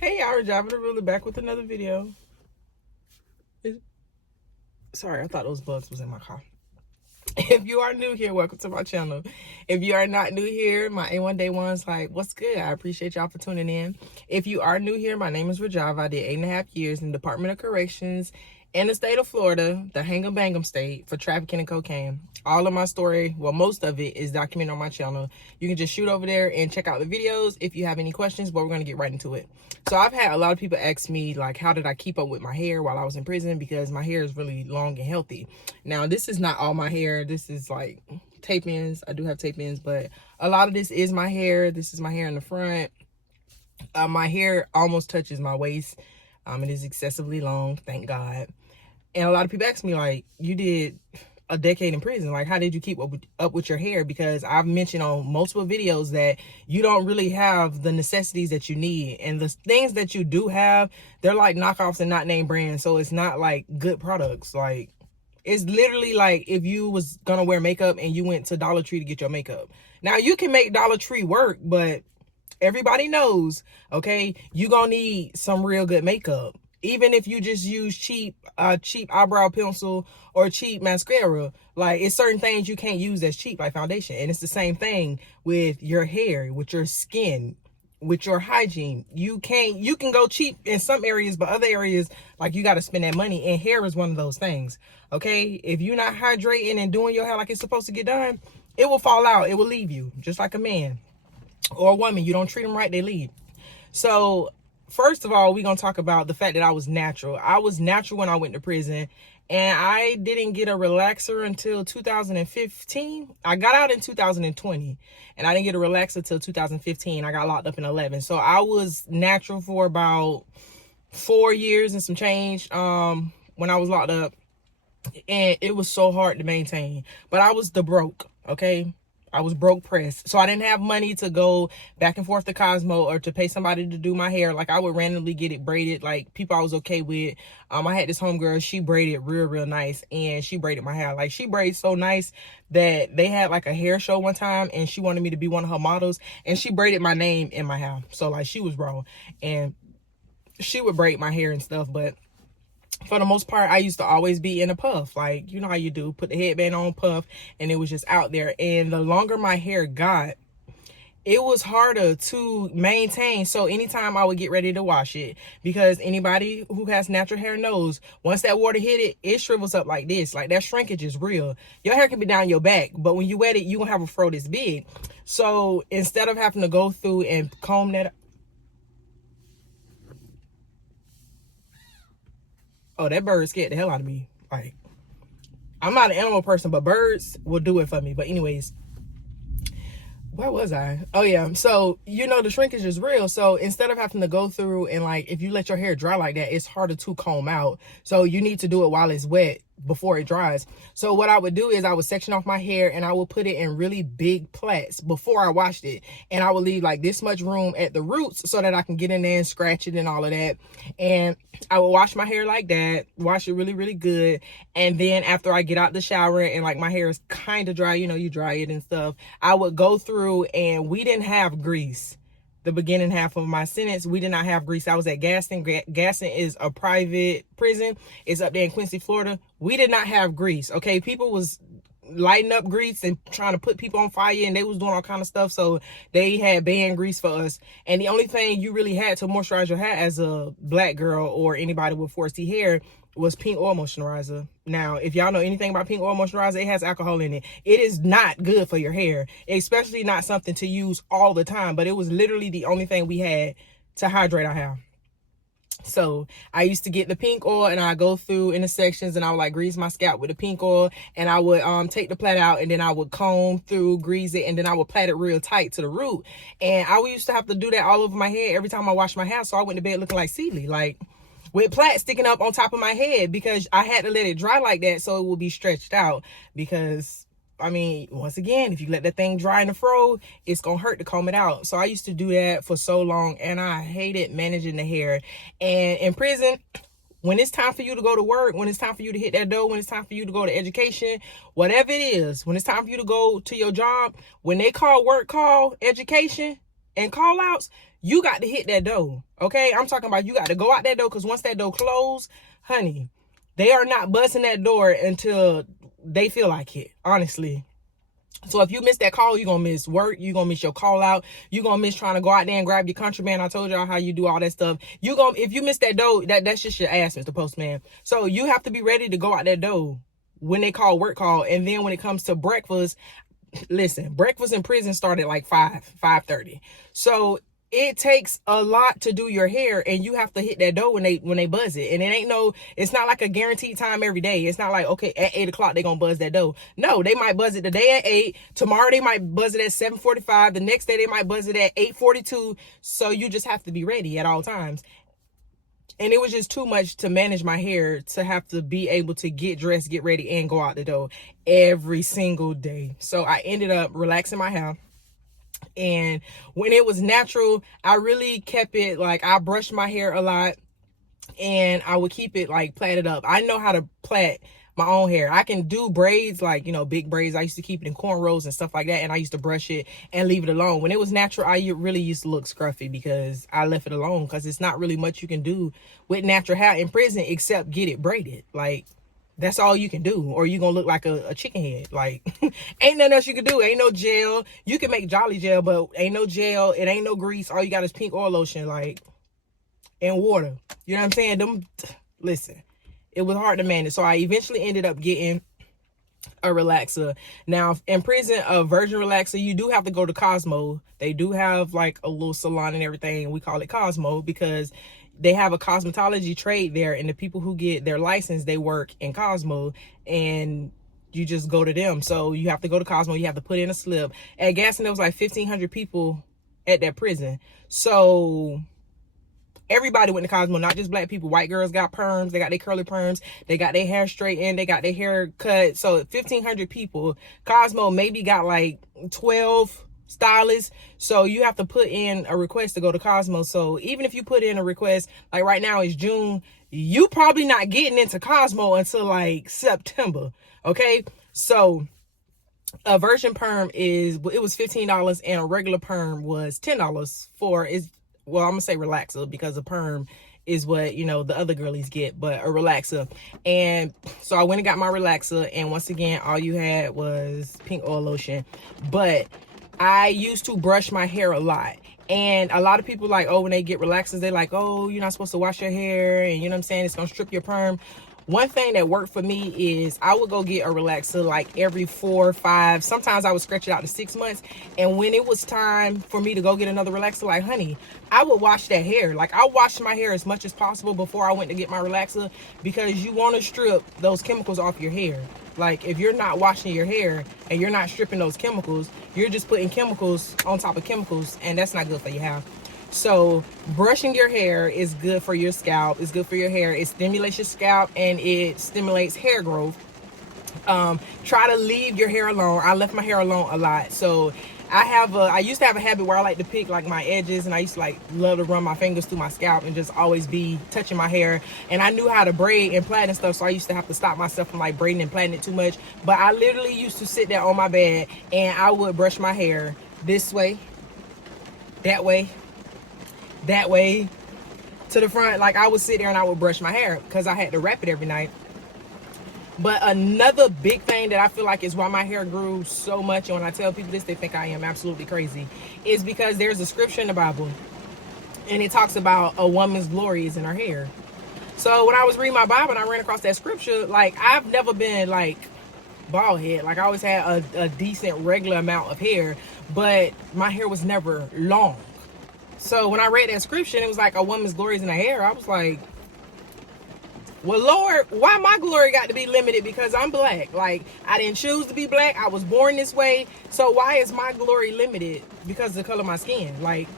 Hey y'all, Tha Rulaa back with another video. Sorry, I thought those bugs was in my car. If you are new here, welcome to my channel. If you are not new here, my A1 Day One's like, what's good? I appreciate y'all for tuning in. If you are new here, my name is Rajava. I did 8.5 years in the Department of Corrections in the state of Florida, the Hang'em Bang'em state, for trafficking and cocaine. All of my story, well, most of it is documented on my channel. You can just shoot over there and check out the videos if you have any questions, but we're going to get right into it. So I've had a lot of people ask me, like, how did I keep up with my hair while I was in prison? Because my hair is really long and healthy. Now, this is not all my hair. This is like tape ends. I do have tape ends, but a lot of this is my hair. This is my hair in the front. My hair almost touches my waist. It is excessively long, thank God. And a lot of people ask me, like, you did a decade in prison, like, how did you keep up with your hair? Because I've mentioned on multiple videos that you don't really have the necessities that you need, and the things that you do have, they're like knockoffs and not name brands. So it's not like good products. Like, it's literally like if you was gonna wear makeup and you went to Dollar Tree to get your makeup. Now, you can make Dollar Tree work, but everybody knows, okay, you gonna need some real good makeup. Even if you just use cheap eyebrow pencil or cheap mascara, like, it's certain things you can't use that's cheap, like foundation. And it's the same thing with your hair, with your skin, with your hygiene. You can go cheap in some areas, but other areas, like, you got to spend that money, and hair is one of those things. Okay, if you're not hydrating and doing your hair like it's supposed to get done, it will fall out. It will leave you, just like a man or a woman. You don't treat them right, they leave. So first of all, we're going to talk about the fact that I was natural. I was natural when I went to prison, and I didn't get a relaxer until 2015. I got out in 2020, and I didn't get a relaxer until 2015. I got locked up in 11. So I was natural for about 4 years and some change when I was locked up, and it was so hard to maintain. But I was the broke, okay? I was broke pressed. So I didn't have money to go back and forth to Cosmo or to pay somebody to do my hair. Like, I would randomly get it braided, like people I was okay with. I had this homegirl, she braided real nice, and she braided my hair. Like, she braids so nice that they had like a hair show one time, and she wanted me to be one of her models, and she braided my name in my hair. So, like, she was raw, and she would braid my hair and stuff. But for the most part, I used to always be in a puff. Like, you know how you do, put the headband on, puff, and it was just out there. And the longer my hair got, it was harder to maintain. So anytime I would get ready to wash it, because anybody who has natural hair knows, once that water hit it, it shrivels up like this. Like, that shrinkage is real. Your hair can be down your back, but when you wet it, you gonna have a fro this big. So instead of having to go through and comb that, oh, that bird scared the hell out of me. Like, I'm not an animal person, but birds will do it for me. But anyways, where was I? Oh yeah, so, you know, the shrinkage is real. So instead of having to go through and, like, if you let your hair dry like that, it's harder to comb out. So you need to do it while it's wet before it dries. So what I would do is I would section off my hair, and I would put it in really big plaits before I washed it, and I would leave like this much room at the roots so that I can get in there and scratch it and all of that. And I would wash my hair like that, wash it really good, and then after I get out the shower and, like, my hair is kind of dry, you know, you dry it and stuff, I would go through, and we didn't have grease. The beginning half of my sentence, we did not have grease. I was at Gaston. Gaston is a private prison. It's up there in Quincy, Florida. We did not have grease, okay? People was lighting up grease and trying to put people on fire, and they was doing all kind of stuff. So they had banned grease for us. And the only thing you really had to moisturize your hair as a black girl or anybody with 4C hair was pink oil moisturizer. Now, if y'all know anything about pink oil moisturizer, it has alcohol in it. It is not good for your hair, especially not something to use all the time. But it was literally the only thing we had to hydrate our hair. So I used to get the pink oil, and I go through in the sections, and I would, like, grease my scalp with the pink oil, and I would take the plait out, and then I would comb through, grease it, and then I would plait it real tight to the root. And I used to have to do that all over my head every time I washed my hair. So I went to bed looking like Celie, like, with plait sticking up on top of my head, because I had to let it dry like that so it would be stretched out. Because, I mean, once again, if you let that thing dry in the fro, it's gonna hurt to comb it out. So I used to do that for so long, and I hated managing the hair. And in prison, when it's time for you to go to work, when it's time for you to hit that door, when it's time for you to go to education, whatever it is, when it's time for you to go to your job, when they call work call, education, and call outs, you got to hit that door. Okay, I'm talking about you got to go out that door, because once that door closed, honey, they are not buzzing that door until they feel like it, honestly. So if you miss that call, you're going to miss work. You're going to miss your call out. You're going to miss trying to go out there and grab your contraband. I told y'all how you do all that stuff. If you miss that door, that's just your ass, Mr. Postman. So you have to be ready to go out that door when they call work call. And then when it comes to breakfast, listen, breakfast in prison started like 5:30. So it takes a lot to do your hair, and you have to hit that door when they buzz it. And it's not like a guaranteed time every day. It's not like, okay, at 8 o'clock they're gonna buzz that door. No, they might buzz it today at 8, tomorrow they might buzz it at 7:45, the next day they might buzz it at 8:42. So you just have to be ready at all times. And it was just too much to manage my hair to have to be able to get dressed, get ready, and go out the door every single day. So I ended up relaxing my hair. And when it was natural, I really kept it, like, I brushed my hair a lot, and I would keep it like plaited up. I know how to plait my own hair. I can do braids, like, big braids. I used to keep it in cornrows and stuff like that, and I used to brush it and leave it alone. When it was natural, I really used to look scruffy because I left it alone, because it's not really much you can do with natural hair in prison except get it braided. Like, that's all you can do, or you gonna look like a chicken head. Like, ain't nothing else you can do. Ain't no gel. You can make Jolly Gel, but ain't no gel. It ain't no grease. All you got is pink oil lotion, like, and water. You know what I'm saying? Listen, it was hard to manage. So I eventually ended up getting a relaxer. Now, in prison, a virgin relaxer, you do have to go to Cosmo. They do have like a little salon and everything. We call it Cosmo because they have a cosmetology trade there, and the people who get their license, they work in Cosmo, and you just go to them. So you have to go to Cosmo. You have to put in a slip. At Gaston, there was like 1,500 people at that prison. So everybody went to Cosmo, not just black people. White girls got perms. They got their curly perms. They got their hair straightened. They got their hair cut. So 1,500 people. Cosmo maybe got like 12 stylists. So you have to put in a request to go to Cosmo. So even if you put in a request, like right now it's June, you probably not getting into Cosmo until like September. Okay. So a virgin perm it was $15, and a regular perm was $10 well, I'm gonna say relaxer, because a perm is what, the other girlies get, but a relaxer. And so I went and got my relaxer, and once again, all you had was pink oil lotion. But I used to brush my hair a lot. And a lot of people like, oh, when they get relaxers, they're like, oh, you're not supposed to wash your hair, and you know what I'm saying, it's gonna strip your perm. One thing that worked for me is I would go get a relaxer like every 4 or 5. Sometimes I would stretch it out to 6 months. And when it was time for me to go get another relaxer, like, honey, I would wash that hair. Like, I washed my hair as much as possible before I went to get my relaxer, because you want to strip those chemicals off your hair. Like, if you're not washing your hair and you're not stripping those chemicals, you're just putting chemicals on top of chemicals, and that's not good for your hair. So brushing your hair is good for your scalp. It's good for your hair. It stimulates your scalp, and it stimulates hair growth. Try to leave your hair alone. I left my hair alone a lot. So I used to have a habit where I like to pick like my edges, and I used to like love to run my fingers through my scalp and just always be touching my hair. And I knew how to braid and plait and stuff, so I used to have to stop myself from like braiding and plaiting it too much. But I literally used to sit there on my bed, and I would brush my hair this way, that way, to the front. Like, I would sit there and I would brush my hair because I had to wrap it every night. But another big thing that I feel like is why my hair grew so much, and when I tell people this, they think I am absolutely crazy, is because there's a scripture in the Bible, and it talks about a woman's glory is in her hair. So when I was reading my Bible and I ran across that scripture, like, I've never been like bald head. Like, I always had a decent regular amount of hair, but my hair was never long. So when I read that scripture, and it was like a woman's glory is in her hair, I was like, well, Lord, why my glory got to be limited because I'm black? Like, I didn't choose to be black. I was born this way. So why is my glory limited because of the color of my skin? Like,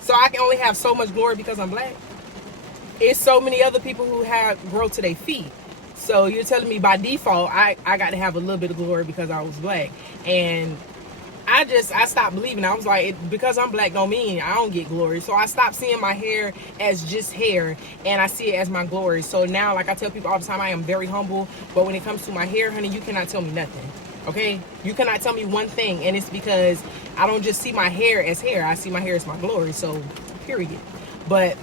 so I can only have so much glory because I'm black? It's so many other people who have growth to their feet. So you're telling me by default, I got to have a little bit of glory because I was black. And I stopped believing. I was like, because I'm black don't mean I don't get glory. So I stopped seeing my hair as just hair, and I see it as my glory. So now, like I tell people all the time, I am very humble. But when it comes to my hair, honey, you cannot tell me nothing. Okay, you cannot tell me one thing, and it's because I don't just see my hair as hair. I see my hair as my glory. So, period. But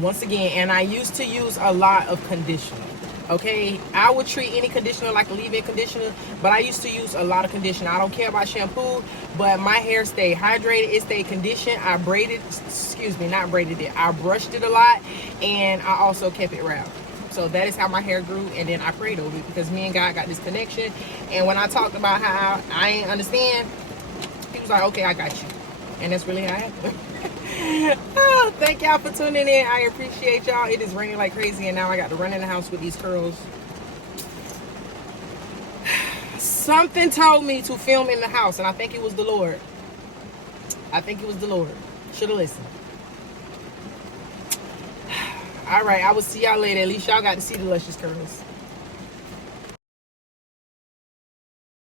once again, and I used to use a lot of conditioner. Okay, I would treat any conditioner like a leave-in conditioner, but I used to use a lot of conditioner. I don't care about shampoo, but my hair stayed hydrated, it stayed conditioned. I braided, excuse me, not braided it, I brushed it a lot, and I also kept it wrapped. So that is how my hair grew, and then I prayed over it because me and God got this connection. And when I talked about how I ain't understand, he was like, okay, I got you. And that's really how it happened. Oh, thank y'all for tuning in. I appreciate y'all. It is raining like crazy, and now I got to run in the house with these curls. Something told me to film in the house, and I think it was the Lord. I think it was the Lord. Should have listened. All right, I will see y'all later. At least y'all got to see the luscious curls.